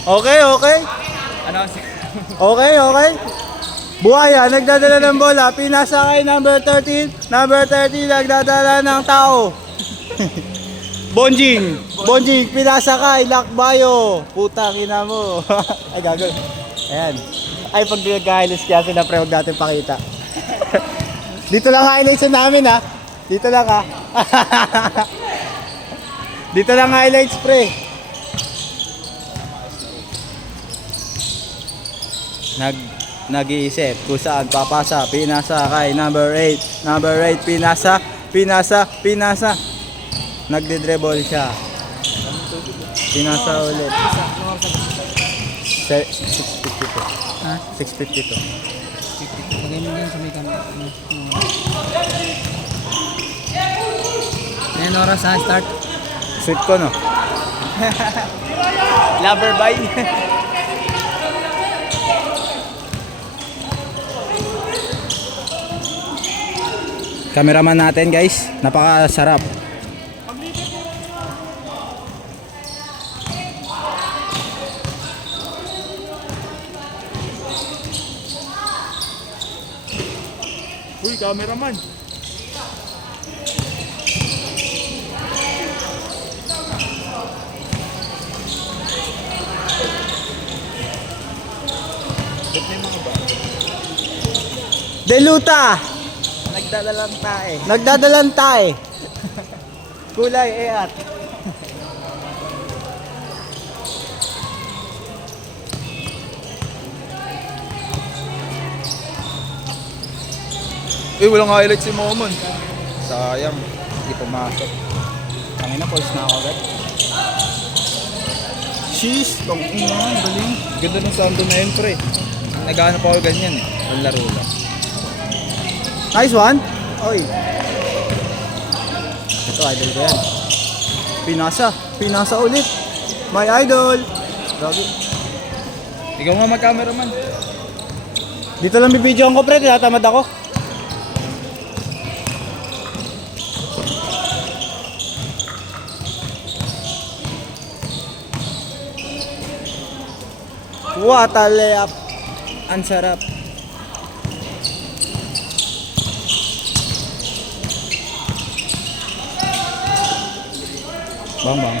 Okay, okay. Ano? Okay, okay. Buhaya, nagdadala ng bola. Pinasa kay number 13. Number 13, nagdadala ng tao. Bonjing. Bonjing, pinasa kay Lakbayo. Puta, kina mo. Ay, gago. Ayan. Ay, pag nag-highlights kaya sila, pre, huwag natin pakita. Dito lang highlights namin, ha. Dito lang, ha. Dito lang highlights, pre. Nag-iisip kung saan papasa. Pinasa kay number 8. Number 8, pinasa. Nagdi-dribble siya. Pinasa ulit. 652. Ha? 652. Lagay mo din sa may camera. Ayan oras ha, start. Sweet ko, no? Lover by. Cameraman natin, guys. Napakasarap. Uy, cameraman. Deluta. Nagdadalang tae. Nagdadalang tae. Kulay eat. Walang highlight si Momon. Sayang, hindi pumasok. Tangin na, pulse na ako agad. Cheese, tong ina, galing. Ganda ng sound na yun, pre. Naghahanap ako ganyan eh. Ang laro lang. Nice one. Oy. Ito, idol ko yan. Pinasa ulit. My idol. Grabe. Ikaw nga mag-cameraman. Dito lang bibidyoan ko, pre, tinatamad ako. What a layup. Ang sarap. Bang.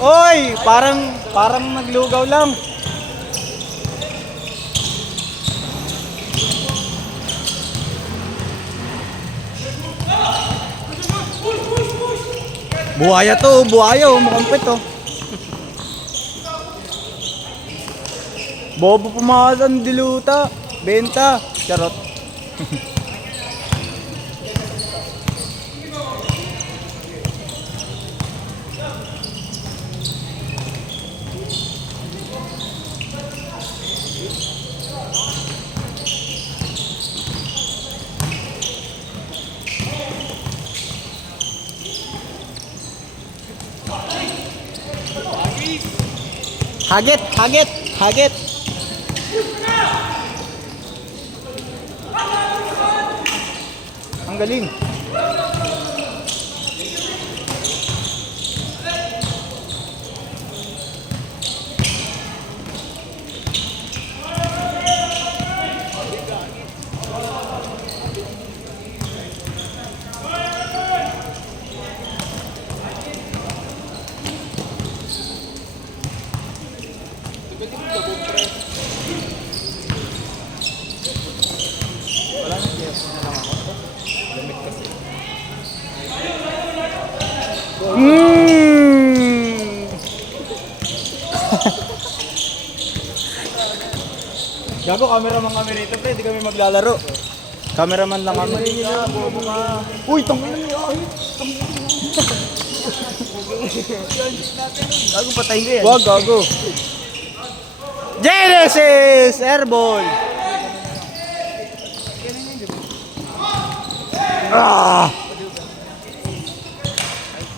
Oy, parang naglugaw lang. Buhaya to, buhaya oh, mukhang pet oh. Bobo pumakas ang diluta, benta, charot. Hagit, hagit, hagit. Ang galing. Gago, cameraman kami rito, pre. Di kami maglalaro. Cameraman lang kami. Uy, tangin na niya. Gago, patayin ko yan. Wag, gago. Genesis! Airball! Ah!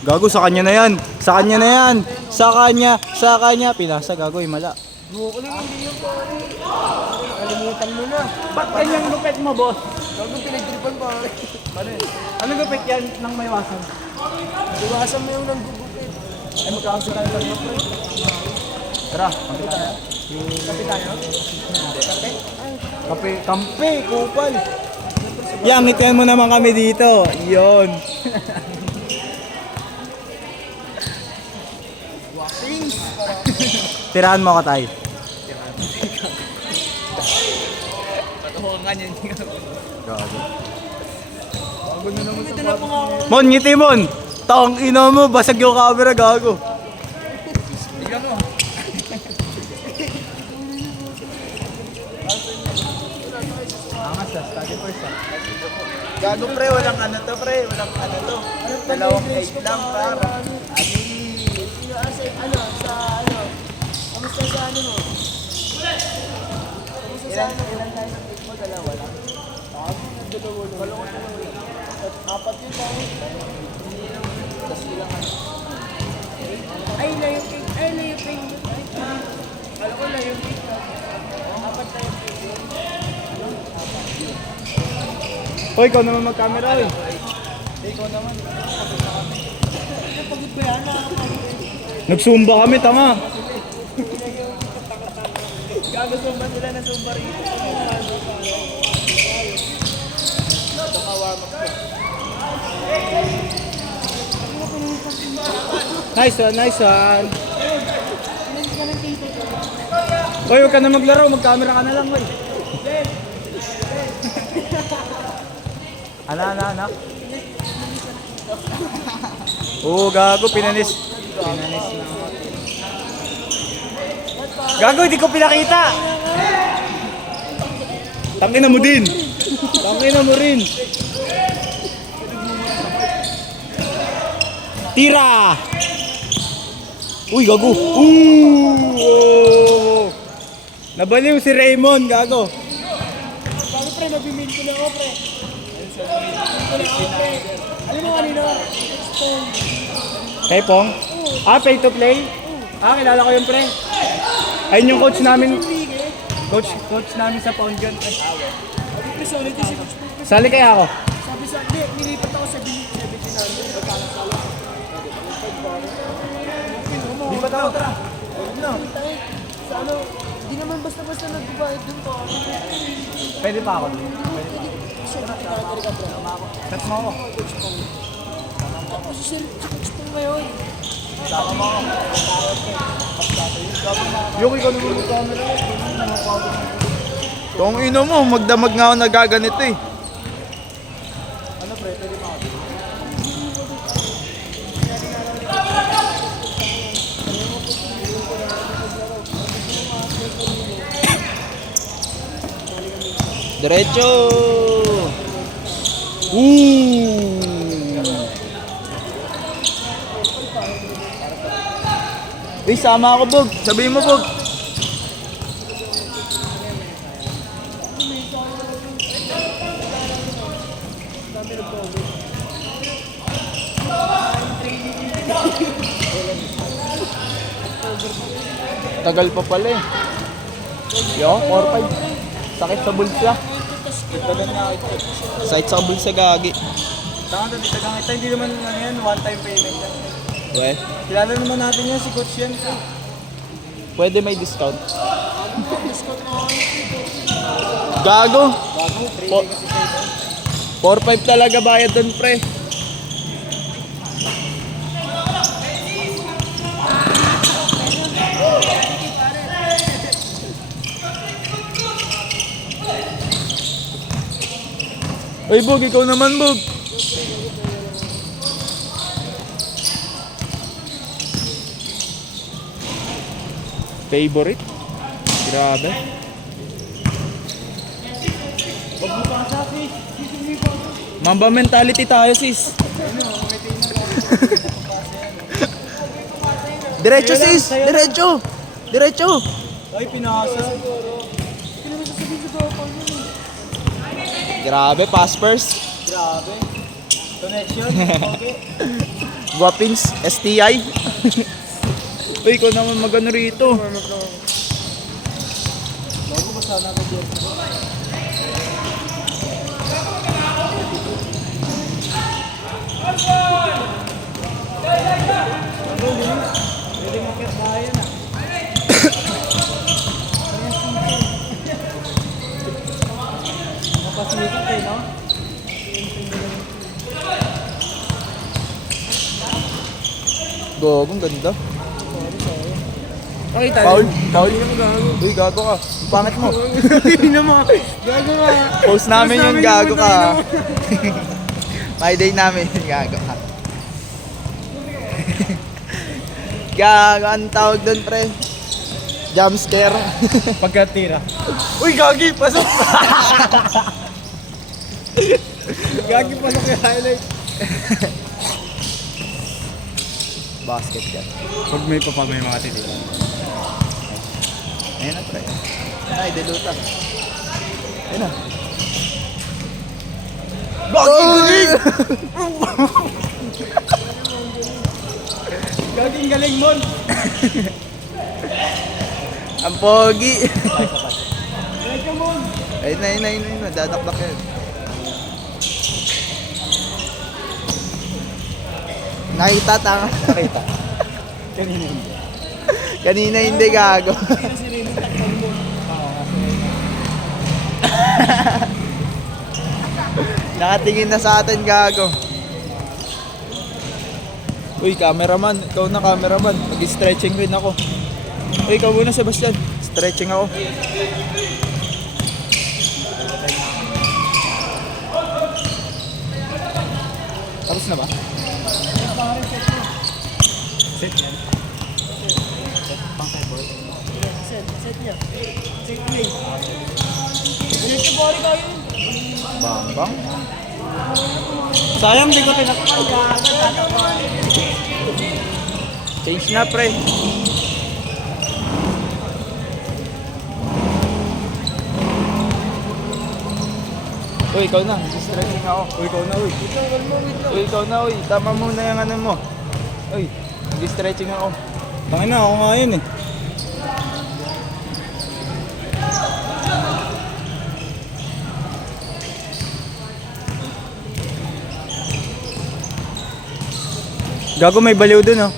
Gago, sa kanya na yan. Sa kanya na yan. Sa kanya. Sa kanya. Pinasa, gago, mala. Kalimutan mo na. Ba't kanyang lupet mo, boss? Gago, pinagtripan pa. Ano lupet yan ng may wasan? Iwasan mo yung nanggugupit. Ay, magkakaso tayo sa iyo, pre. Tara, kape tayo. Kape tayo? Kape? Kape, kampe, kupal. Yan, ngitian mo naman kami dito. Yon. Tirahan mo ka tayo. Patuhukan ka niyan. Gago. Dito na po nga ako. Mon, ngiti mon! Tang ina mo, basag yung camera, gago. Tignan mo. Angas na, study first ah. Gago pre, walang ano to pre, walang ano to. Dalawang 8 lang para. Kamusta sa ano mo? Ilan tayo ng pick mo? Dalawa lang. Apat yun ba? Ay, layong cake. Ay, layong cake. Alam ko layong cake. Apat na yung cake. Hoy, ikaw naman mag-camera, oy. Ikaw naman. Pagod ba yan? Nagsumba kami, tanga. Gagusumba sila na sumba rito. Nice one, nice one. Hoy, huwag ka na maglaro, mag-camera ka na lang, hoy. Ana. Oo, gago, pinanis. Pinanis na ako. Gago, hindi ko pinakita. Tangina mo din. Tangina mo rin. Tira! Uy, gago. Oh. Nabaliw si Raymond, gago. Bago pre, nabimil ko na ako pre. Alam mo kanina? Stone. Kay Pong? Pay to play? Kilala ko yun, pre. Ayun yung coach namin. Coach namin sa Pound yun, pre. Pre, solid yung si Coach Pong. Sali kaya ako. Sabi sa, hindi, nilipat ako sa 1700. Magkakasala. Di ba tao, tara? Sa ano, hindi naman basta-basta nagbabayad dun pa. Pwede pa ako. Siyempre, pinatari ka pre. Set mo ako. Tapos si Coach Pong ngayon. Yung ikaw naman yung camera. Kung ino mo, magdamag nga ako nagaganito eh. Ano, pre? Pwede pa ako. Diretso! Uy, sama ako, Bog. Sabihin mo, Bog. Tagal pa pala eh. Yo, 4-5. Sakit sa bulsa. Sakit sa bulsa gagi. Tagang ito, hindi naman ano yan, one-time payment yan. Weh, Kilala naman natin yan, si Coach yan. pwede may discount. Gago. Bago, 3K Po- kasi tayo. 4-5 talaga bayad dun, pre. Uy, Bog, ikaw naman, Bog. Favorite? Grabe. Mamba mentality tayo, sis. Diretso, sis. Diretso. Diretso. Ay, pinasa. Grabe, pass first. Grabe. Connection, okay. Guapins, STI. Uy, ikaw naman magano rito. Bago ba sana ako dyan? Pwede makit bayan ah. Napasilikit eh, no? Gogong ganda. Okay, Paul, Paul. Uy, gago ka. Ang pangit mo. Hindi naman. Gago ka. Post namin Post yung namin gago yung ka. puto, My day namin yung gago ka. Gago, ang tawag doon, pre. Jump scare. Pagkatira. Uy, gagi! Pasok! Gagi, pasok yung highlight. Basket yan. Pag may pa may mga titira. Ayun na, pre. Ay, diluta. Ayun na. Gagi! Gaging galing mon! Ang pogi. Teka mon! Ayun na, ayun na, ayun na. Dadakdak yan. Nakita, tanga. Nakita. Kanina hindi. Kanina hindi gago. Nakatingin na sa atin gago. Uy, cameraman. Ikaw na cameraman. Mag-stretching rin ako. Uy, ikaw muna, Sebastian. Stretching ako. Tapos na ba? Set yan. Set niya. Set play. Dito bari kayo. Bang, bang. Sayang, di ko tinakpan. Change na, pre. Uy, ikaw na. Stretching ako. Uy, ikaw na, uy. Uy, ikaw na, uy. Tama muna yung ano mo. Uy, stretching ako. Tangin na, ako nga yun eh. Gago, may baliw dun oh.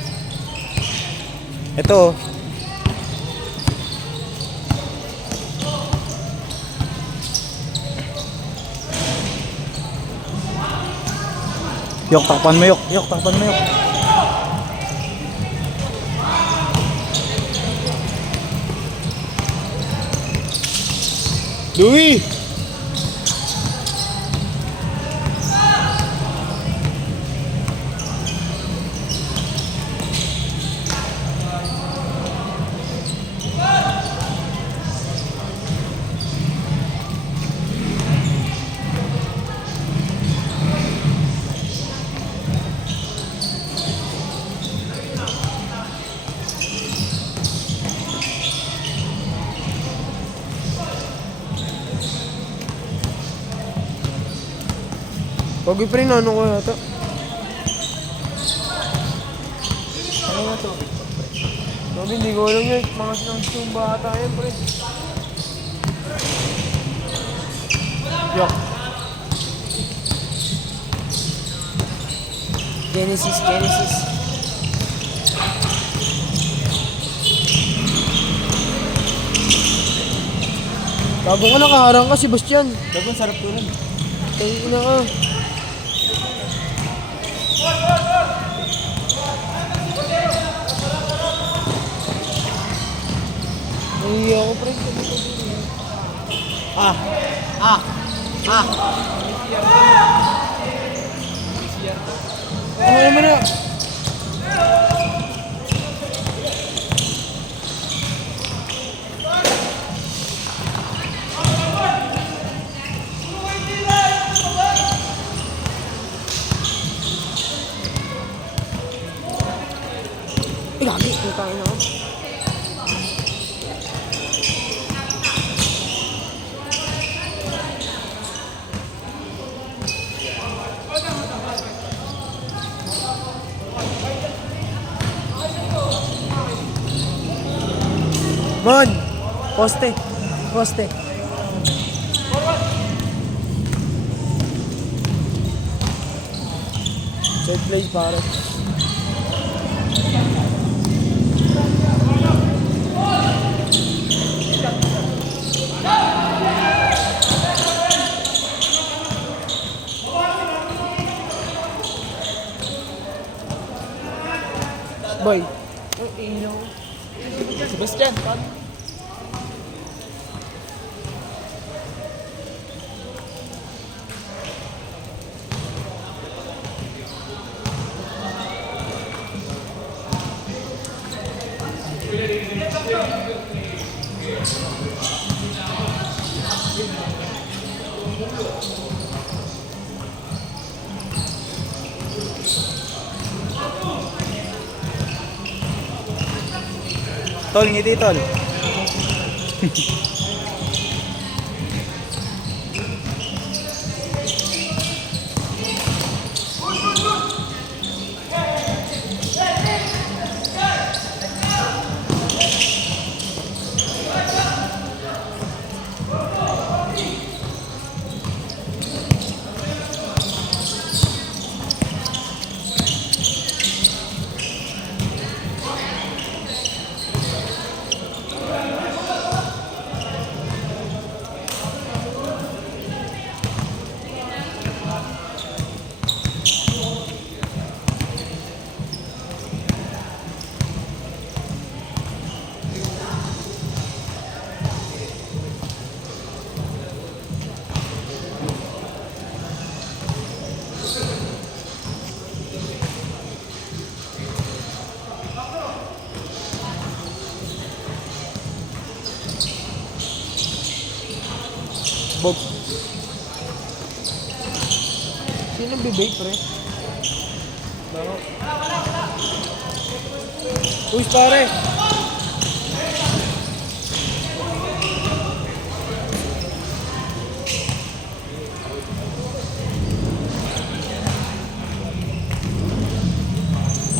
Ito oh. Yok, takpan mo yok. Yok, takpan mo yok. Louie! Pogi pre, ano ko yata? Ano na to? Sabi, hindi ko alam yun. Mga sinang bata yan, pre. Yok. Genesis. Bago ka nakaharang ka, Sebastian. Dagon, sarap tulad. Tayo na ka. Nahiya ako, pre. Ah! Ano naman na? Lagi, putangin ako. Mon! Poste. Set place, pare. Boy. Sebastian, paano? Tol, ngiti tol. Bob. Sino bibake, pre? Uy, pare!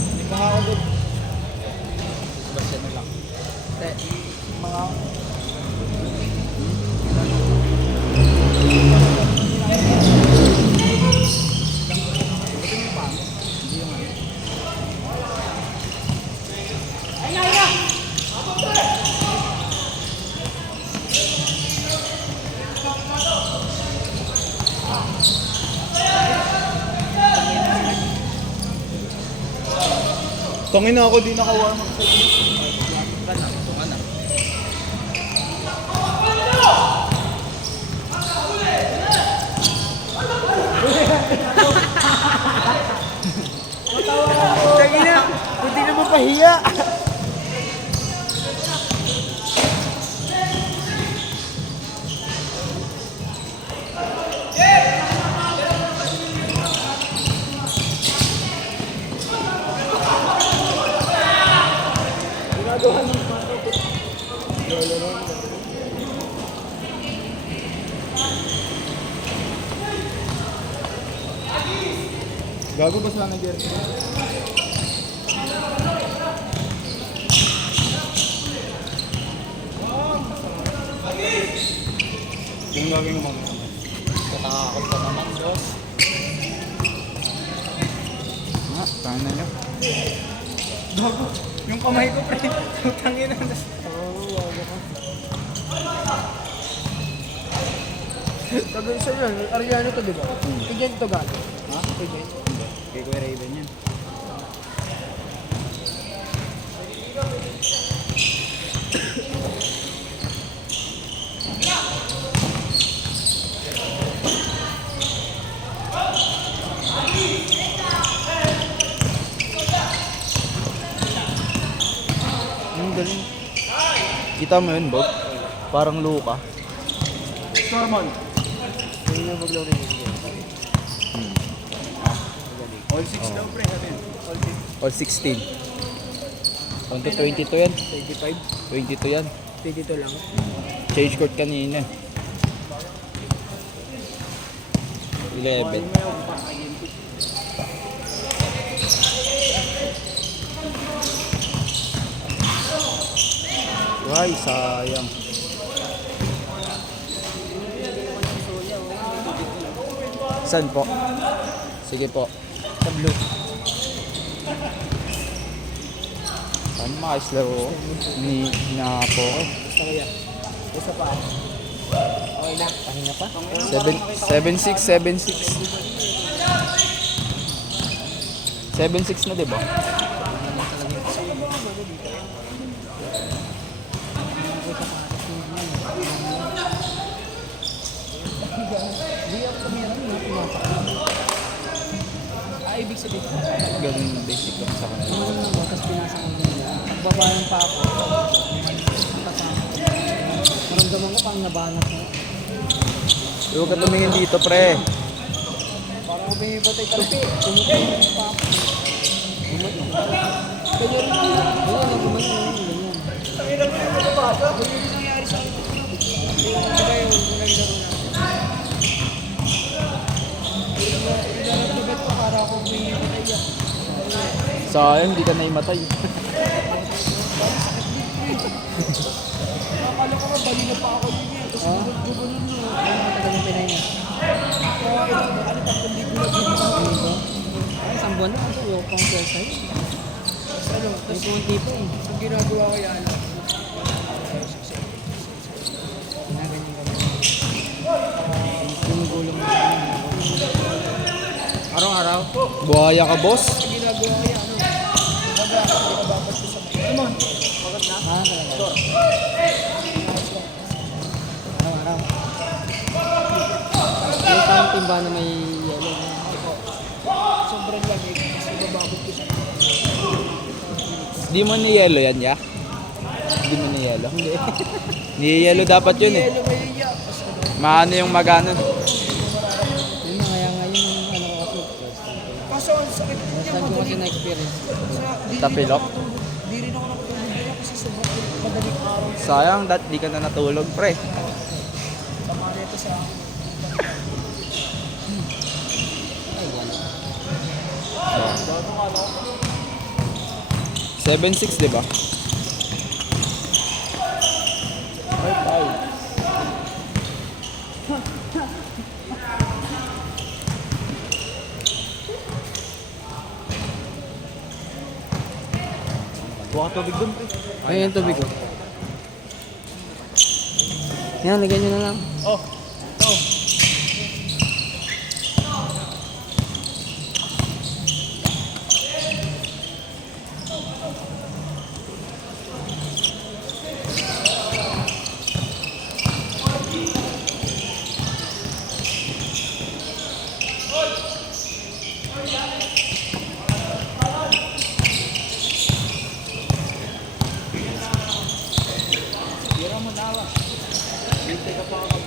Hindi pa nga ako doon. Sebastian na lang. Mga... Tungin na ako, di naka-warm up sa Tagi na! Buti na mapahiya! Gago ba sila ng jersey? gagawin mo? Katakakot ka naman, boss. Paano nyo? Bago. Yung kamay ko, pre. Utangin na. Sabi sa yun, Ariano to, di ba? Agent to galing. Ha? Agent. Kay Kuya Raven yan. Ang galing. Kita mo yun, Bob? Parang luka. Normal. Hindi na maglaro rin yun. All 6 daw, pre. Sabi. All 6. All 16. Ano to? 22 yan? 25. 22 yan. 22 lang. Change court kanina. 11. Ay, sayang. Saan po? Sige po. Sa blue. Ano makaslaro? Ni na po. Basta kaya. Basta pa. Okay na. Pahinga pa. 7-6, 7-6. 7-6 na, diba? Ibig sabihin. Ganun yung basic lang sa kanila. Ano naman, tapos pinasa ko nila. Pagbabayan pa ako. Maramdaman ko parang nabanat na. Huwag ka tumingin dito, pre. Parang ako binibatay kalpi. Tumutulong pa ako. Kaya rin yun. Ganyan ang gumawa yun. Ganyan. Ganyan yung nangyari sa akin. Diba yung naglaro na. Ilalagdagat pa para ako binibatay yan. Sayang, hindi ka naimatay. Akala ko ba, bali na pa ako yun yan. Tapos gugulo na. Ano matagal yung pinay niya? Kaya ano pa kung di ko na binibatay. Ay, isang buwan na kasi yung pang sell side. Ano, tapos yung tipo eh. Ang ginagawa ko yan. Ginaganyan kami. Ginugulong mo. Araw-araw. Buhaya ka, boss. Ang ginagawa ko yan. Binababat ko sa mga. Ano? Magat na? Ah, talaga. Araw-araw. Yung parang timba na may yellow. Sobrang lamig. Kasi bababot ko siya. Di mo ni yellow yan, ya? Di mo ni yellow? Hindi. Ni yellow dapat yun eh. Yellow may iya. Tapos ano. Maano yung magano. Yun na, kaya ngayon ano ko kasi. Kaso ang sakit niya. Saan ko kasi na-experience? Tapilok. Di rin ako nakatulog nila kasi sobrang madaling araw. Sayang, di ka na natulog, pre. Tama nito sa akin. Ay, wala. 7-6, di ba? Ay. Buka tubig dun, pre. Ayun yung tubig ko. Yan, lagyan nyo na lang. Oh. Tira mo na, Dito ka pa